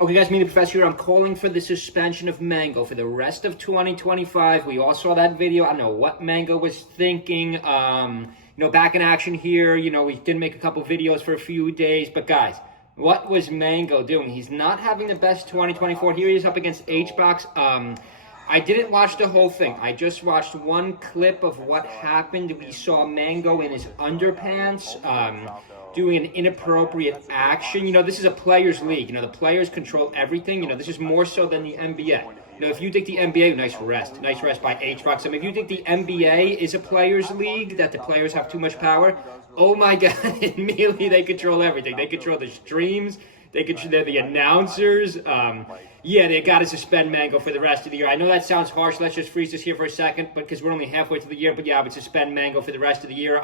Okay, guys, me, the professor here. I'm calling for the suspension of Mang0 for the rest of 2025. We all saw that video. I don't know what Mang0 was thinking. Back in action here. We did make a couple videos for a few days. But, guys, what was Mang0 doing? He's not having the best 2024. Here he is up against HBox. I didn't watch the whole thing. I just watched one clip of what happened. We saw Mang0 in his underpants. Doing an inappropriate action. This is a players' league. The players control everything. This is more so than the NBA. If you think the NBA, nice rest by HBox. If you think the NBA is a players' league, that the players have too much power, oh my God, immediately they control everything. They control the streams. They're the announcers. They got to suspend Mang0 for the rest of the year. I know that sounds harsh. Let's just freeze this here for a second, because we're only halfway through the year. But yeah, I would suspend Mang0 for the rest of the year.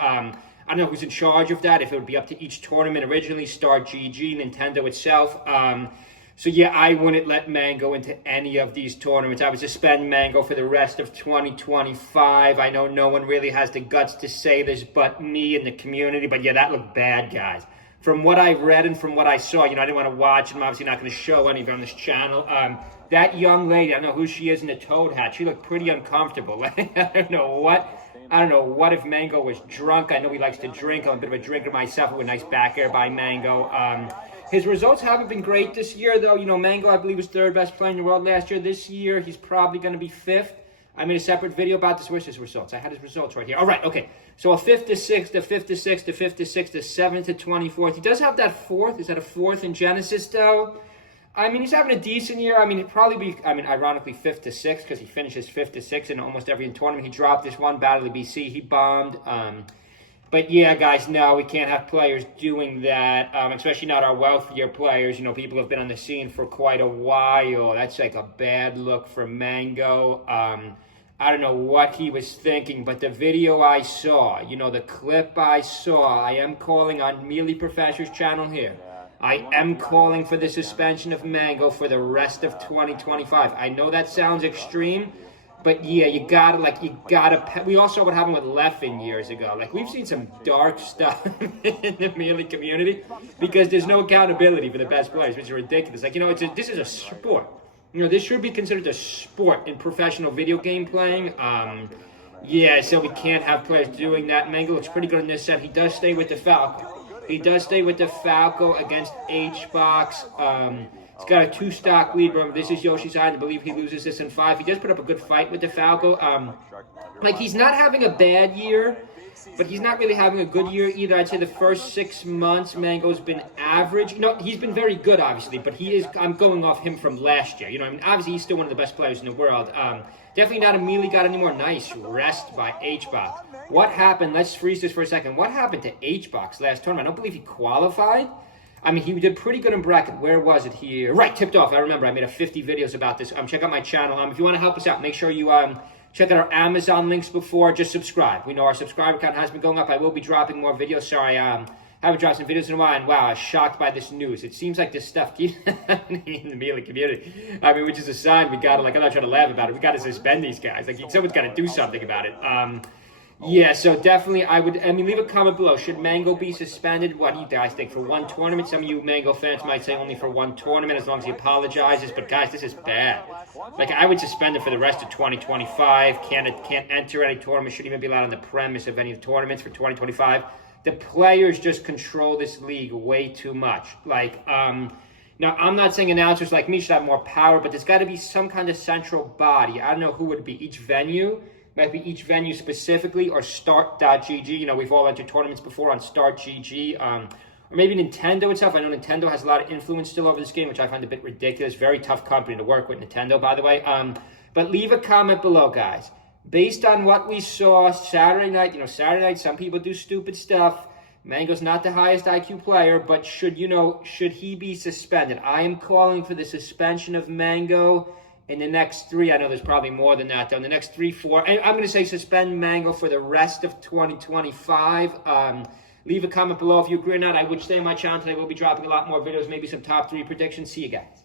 I don't know who's in charge of that, if it would be up to each tournament originally, Start GG, Nintendo itself. So yeah, I wouldn't let Mang0 into any of these tournaments. I would suspend Mang0 for the rest of 2025. I know no one really has the guts to say this but me and the community, but yeah, that looked bad, guys. From what I've read and from what I saw, I didn't want to watch, and I'm obviously not going to show any of it on this channel. That young lady, I don't know who she is in the toad hat. She looked pretty uncomfortable. I don't know what if Mang0 was drunk. I know he likes to drink. I'm a bit of a drinker myself. With a nice back air by Mang0. His results haven't been great this year, though. Mang0, I believe, was third best player in the world last year. This year, he's probably going to be fifth. I made a separate video about this. Where's his results? I had his results right here. All right, okay. So a 5th to 6th, a 5th to 6th, a 5th to 6th, a 7th to 24th. He does have that 4th. Is that a 4th in Genesis, though? He's having a decent year. He'd probably be, ironically, 5th to 6th, because he finishes 5th to 6th in almost every tournament. He dropped this one, Battle of BC. He bombed. But yeah, guys, no, we can't have players doing that, especially not our wealthier players. People have been on the scene for quite a while. That's like a bad look for Mang0. I don't know what he was thinking, but the video I saw, the clip I saw, I am calling on Mealy Professor's channel here. I am calling for the suspension of Mang0 for the rest of 2025. I know that sounds extreme, but yeah, you gotta. We all saw what happened with Leffen years ago. We've seen some dark stuff in the Mealy community, because there's no accountability for the best players, which is ridiculous. This is a sport. This should be considered a sport in professional video game playing. So we can't have players doing that. Mang0 looks pretty good in this set. He does stay with the Falco. Against HBox. He's got a 2-stock lead. Remember, this is Yoshi's Island. I believe he loses this in 5. He does put up a good fight with the Falco. He's not having a bad year, but he's not really having a good year either. I'd say the first 6 months, Mang0's been average. He's been very good, obviously, but I'm going off him from last year. Obviously, he's still one of the best players in the world. Definitely not a melee god anymore. Nice rest by HBox. What happened? Let's freeze this for a second. What happened to HBox last tournament? I don't believe he qualified. He did pretty good in bracket. Where was it here? Right, tipped off. I remember I made 50 videos about this. Check out my channel. If you want to help us out, make sure you check out our Amazon links before. Just subscribe. We know our subscriber count has been going up. I will be dropping more videos. Sorry, haven't dropped some videos in a while. And wow, I was shocked by this news. It seems like this stuff keeps happening in the Mealy community. Which is a sign we got to, I'm not trying to laugh about it. We got to suspend these guys. Someone's got to do something about it. So definitely I would, leave a comment below. Should Mang0 be suspended? What do you guys think? For one tournament? Some of you Mang0 fans might say only for one tournament, as long as he apologizes. But guys, this is bad. I would suspend it for the rest of 2025. Can't enter any tournament. Shouldn't even be allowed on the premise of any of the tournaments for 2025. The players just control this league way too much. Now, I'm not saying announcers like me should have more power, but there's got to be some kind of central body. I don't know who would it be. Each venue. Might be each venue specifically, or Start.gg. We've all entered tournaments before on Start.gg. Or maybe Nintendo itself. I know Nintendo has a lot of influence still over this game, which I find a bit ridiculous. Very tough company to work with, Nintendo, by the way. But leave a comment below, guys. Based on what we saw Saturday night, some people do stupid stuff. Mang0's not the highest IQ player, but should he be suspended? I am calling for the suspension of Mang0. In the next 3, I know there's probably more than that, though. In the next 3, 4, I'm going to say suspend Mang0 for the rest of 2025. Leave a comment below if you agree or not. I would stay on my channel today. We'll be dropping a lot more videos, maybe some top 3 predictions. See you guys.